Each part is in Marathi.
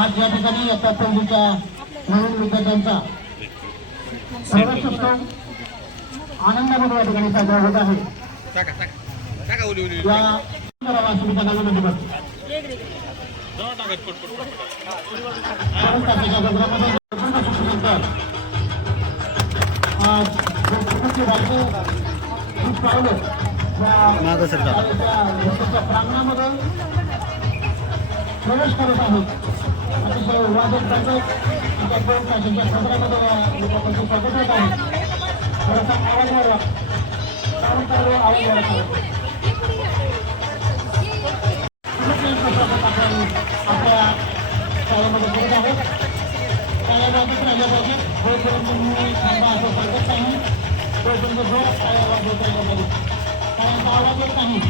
आज या ठिकाणी आता पहिलीच्या नवीन विद्यार्थ्यांचा प्रवेशोत्सव आनंदामध्ये या ठिकाणी साजरा होत आहे. प्रांगणामध्ये प्रवेश करत आहोत अतिशय वादक करतात त्या दोन तासाच्या सदरामध्ये लोकांचं स्वागत होत आहे थोडासा आवाज वाढवा कारण चालू आवाज वाढत आपल्या शाळेमध्ये करत आहोत शाळेबाबत राहिल्या पाहिजे जोपर्यंत मी थांबा असं सांगत नाही तोपर्यंत जोरात शाळा वाजवत राहिल्या पाहिजे कारण तो आवाज येत नाही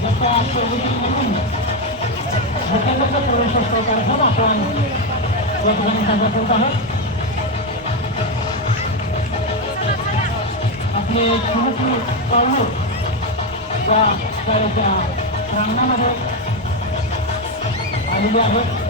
जसं आज सोबतीमधून हॉटेलचा प्रवेशोत्सव कार्यक्रम आपण या ठिकाणी साजरा करत आहोत आपले छोटी शाळेच्या प्रांगणामध्ये आहेत.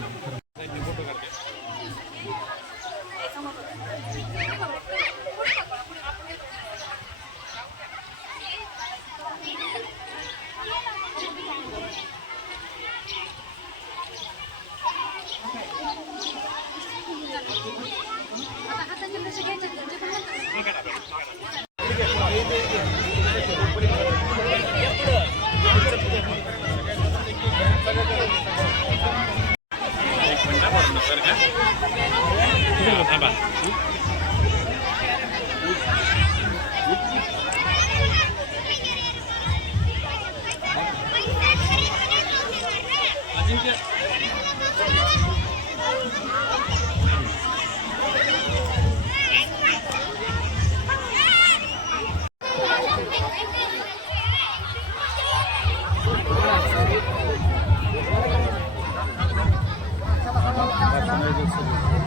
अजिंक्य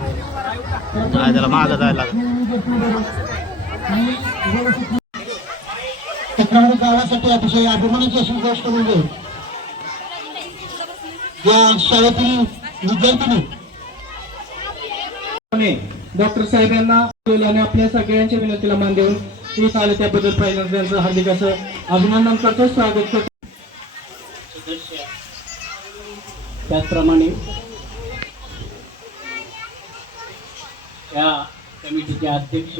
नाही त्याला मागं जायला लागत तक्रार गावासाठी अतिशय अभिमानाची अशी गोष्ट म्हणजे या शाळेतील विद्यार्थिनी डॉक्टर साहेब यांना आणि आपल्या सगळ्यांच्या विनंतीला मान देऊन इथं आले त्याबद्दल पहिल्यांदा त्यांचं हार्दिक असं अभिनंदन करतो स्वागत करतो. सदस्य त्याचप्रमाणे या कमिटीचे अध्यक्ष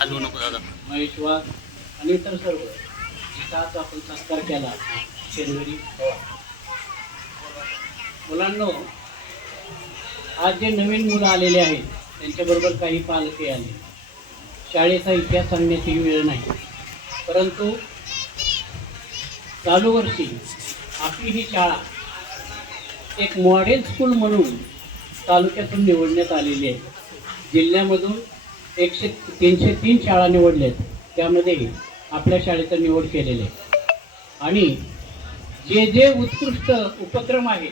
हलवू नको दादा. महेश वाघ आणि इतर सर्व जिथं आज आपण सत्कार केला शेरवरी पवार मुलांनो आज जे नवीन मुलं आलेले आहेत त्यांच्याबरोबर काही पालके आले. शाळेचा इतिहास सांगण्याची वेळ नाही. परंतु चालू वर्षी आपली ही शाळा एक मॉडेल स्कूल म्हणून तालुक्यातून निवडण्यात आलेली आहे. जिल्ह्यामधून एकशे तीनशे तीन शाळा निवडल्या आहेत. त्यामध्ये आपल्या शाळेचा निवड केलेली आहे. आणि जे जे उत्कृष्ट उपक्रम आहेत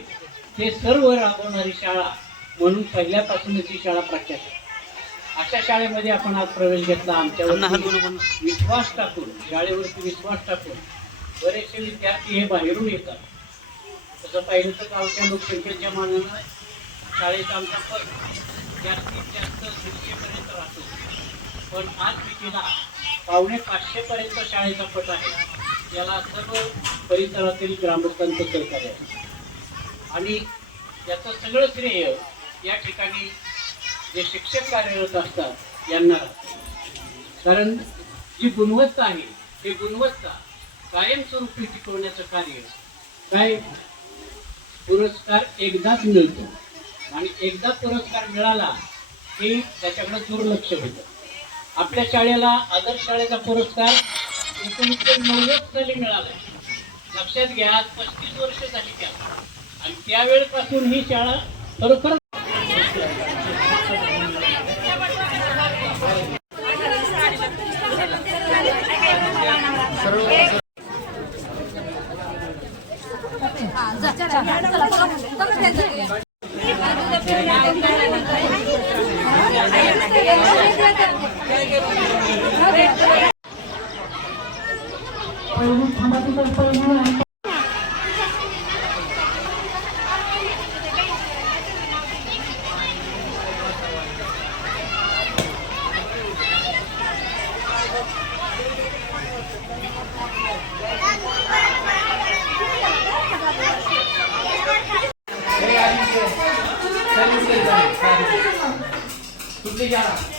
ते सर्व राबवणारी शाळा म्हणून पहिल्यापासूनच ही शाळा प्रख्यात आहे. अशा शाळेमध्ये आपण आज प्रवेश घेतला. आमच्यावर विश्वास टाकून शाळेवरती विश्वास टाकून बरेचसे विद्यार्थी हे बाहेरून येतात. तसं पाहिलं तर गावच्या लोकसंख्येच्या मानानं शाळेचा आमचा पट जास्तीत जास्त दीडशेपर्यंत राहतो. पण आज कितीला पावणे पाचशेपर्यंत शाळेचा पट आहे. याला सर्व परिसरातील ग्रामस्थांचं सहकार्य आहे. आणि याचं सगळं श्रेय या ठिकाणी जे शिक्षक कार्यरत असतात यांना कारण जी गुणवत्ता आहे ती गुणवत्ता कायमस्वरूपी टिकवण्याचं कार्य काय? पुरस्कार एकदाच मिळतो. आणि एकदा पुरस्कार मिळाला की त्याच्याकडे दुर्लक्ष होतं. आपल्या शाळेला आदर्श शाळेचा पुरस्कार एकोणीसशे नव्वद साली मिळाला. लक्षात घ्या पस्तीस वर्ष झाली त्या आणि त्यावेळेपासून ही शाळा खरोखर पहिली थांबा 这家的。